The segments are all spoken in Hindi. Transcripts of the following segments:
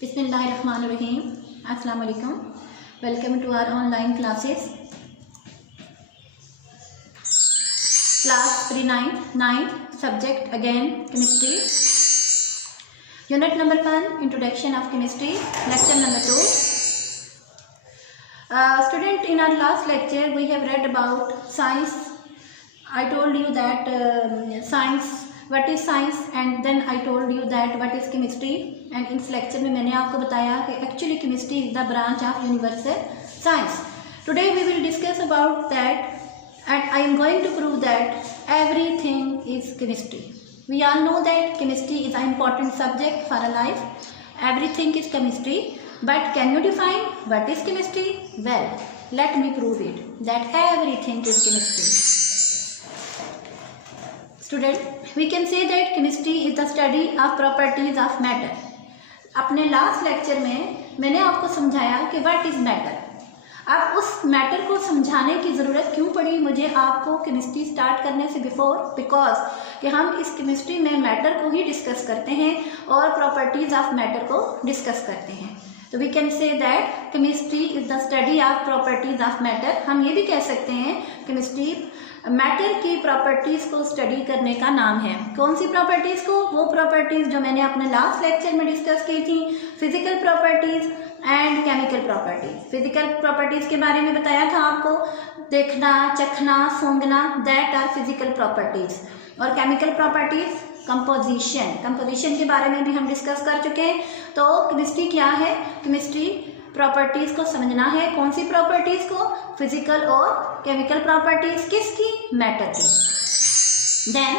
बिस्मिल्लाहिर्रहमानिर्रहीम। अस्सलाम वालेकुम। Welcome to our online classes. Class pre ninth subject again chemistry, unit number 1 introduction of chemistry, lecture number 2। Student, in our last lecture we have read about science. I told you that science, what is science, and then I told you that what is chemistry. And इस lecture में मैंने आपको बताया कि actually chemistry is the branch of universal science. Today we will discuss about that, and I am going to prove that everything is chemistry. We all know that chemistry is an important subject for our life. Everything is chemistry. But can you define what is chemistry? Well, let me prove it that everything is chemistry. Student, we can say that chemistry is the study of properties of matter. अपने लास्ट लेक्चर में मैंने आपको समझाया कि व्हाट इज मैटर। अब उस मैटर को समझाने की ज़रूरत क्यों पड़ी मुझे आपको केमिस्ट्री स्टार्ट करने से बिफोर, बिकॉज कि हम इस केमिस्ट्री में मैटर को ही डिस्कस करते हैं और प्रॉपर्टीज ऑफ मैटर को डिस्कस करते हैं। तो we can say that chemistry is the study of properties of matter. हम ये भी कह सकते हैं केमिस्ट्री मैटर की प्रॉपर्टीज को स्टडी करने का नाम है। कौन सी प्रॉपर्टीज को? वो प्रॉपर्टीज जो मैंने अपने लास्ट लेक्चर में डिस्कस की थी, physical properties and chemical properties. Physical properties के बारे में बताया था आपको, देखना, चखना, सूंघना, दैट आर फिजिकल प्रॉपर्टीज। और केमिकल प्रॉपर्टीज कंपोजिशन के बारे में भी हम डिस्कस कर चुके हैं। तो केमिस्ट्री क्या है? केमिस्ट्री प्रॉपर्टीज को समझना है। कौन सी प्रॉपर्टीज को? फिजिकल और केमिकल प्रॉपर्टीज। किसकी? मैटर की। Then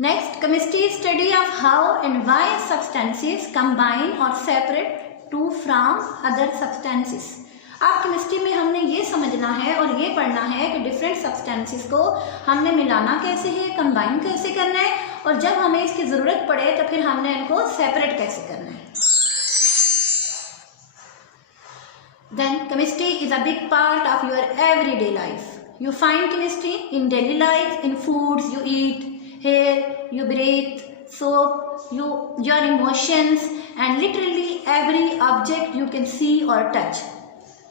next, chemistry study of how and why substances combine और separate to from other substances. अब केमिस्ट्री में हमने ये समझना है और ये पढ़ना है कि डिफरेंट सब्सटेंसेस को हमने मिलाना कैसे है, कंबाइन कैसे करना है, और जब हमें इसकी ज़रूरत पड़े तो फिर हमने इनको सेपरेट कैसे करना है। Then chemistry is a big part of your everyday life. You find chemistry in daily life, in foods you eat, air you breathe, soap, your emotions, and literally every object you can see or touch.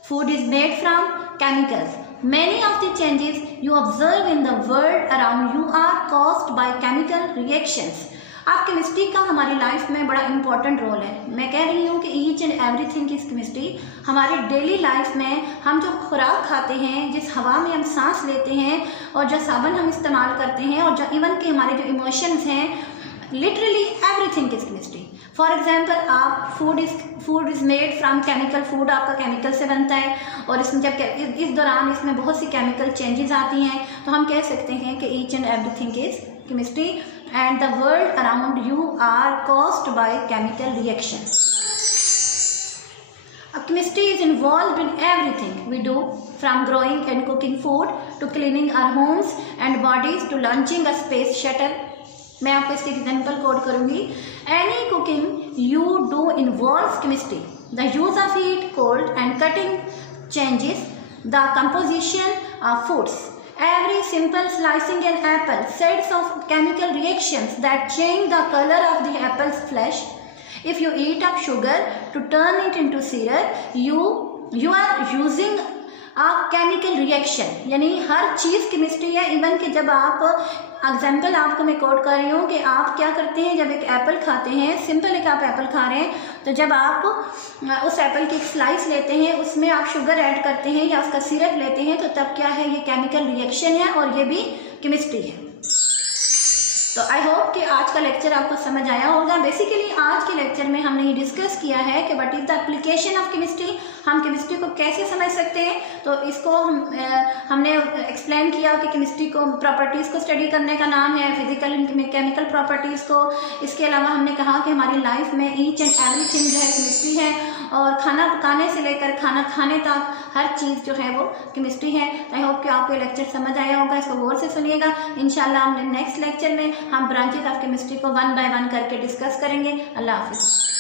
Food is made from chemicals. Many of the changes you observe in the world around you are caused by chemical reactions. अब केमिस्ट्री का हमारी लाइफ में बड़ा इंपॉर्टेंट रोल है। मैं कह रही हूँ कि each and everything is chemistry. हमारी डेली लाइफ में हम जो खुराक खाते हैं, जिस हवा में हम सांस लेते हैं, और जो साबुन हम इस्तेमाल करते हैं, और जो इवन के हमारे जो इमोशंस हैं, literally everything is chemistry. For example, आप food is made from chemical. Food आपका केमिकल से बनता है, और इसमें जब इस दौरान इसमें बहुत सी केमिकल चेंजेस आती हैं, तो हम कह सकते हैं कि each and everything is chemistry, and the world around you are caused by chemical reactions. Chemistry is involved in everything we do, from growing and cooking food to cleaning our homes and bodies to launching a space shuttle. मैं आपको इसकी एग्जाम्पल कोड करूँगी। Any cooking you do involves chemistry. The use of heat, cold and cutting changes the composition of foods. Every simple slicing an apple sets off chemical reactions that change the color of the apple's flesh. If you eat up sugar to turn it into syrup, you are using a chemical reaction. यानी हर चीज़ केमिस्ट्री है। इवन कि जब आप एग्जाम्पल आपको मैं कोट कर रही हूँ कि आप क्या करते हैं, जब एक एप्पल खाते हैं, सिंपल एक आप एप्पल खा रहे हैं, तो जब आप उस एप्पल की एक स्लाइस लेते हैं, उसमें आप शुगर ऐड करते हैं या उसका सिरप लेते हैं, तो तब क्या है? ये केमिकल रिएक्शन है और ये भी केमिस्ट्री है। तो आई होप कि आज का लेक्चर आपको समझ आया होगा। बेसिकली आज के लेक्चर में हमने ये डिस्कस किया है कि what is the application of chemistry. हम केमिस्ट्री को कैसे समझ सकते हैं, तो इसको हमने एक्सप्लेन किया कि केमिस्ट्री को प्रॉपर्टीज़ को स्टडी करने का नाम है, फिजिकल एंड केमिकल प्रॉपर्टीज़ को। इसके अलावा हमने कहा कि हमारी लाइफ में ईच एंड एवरीथिंग जो है केमिस्ट्री है, और खाना पकाने से लेकर खाना खाने तक हर चीज़ जो है वो केमिस्ट्री है। आई होप कि आपको ये लेक्चर समझ आया होगा। इसको गौर से सुनिएगा। इंशाल्लाह हमने नेक्स्ट लेक्चर में हम ब्रांचेस ऑफ केमिस्ट्री को 1 बाय 1 करके डिस्कस करेंगे। अल्लाह हाफिज़।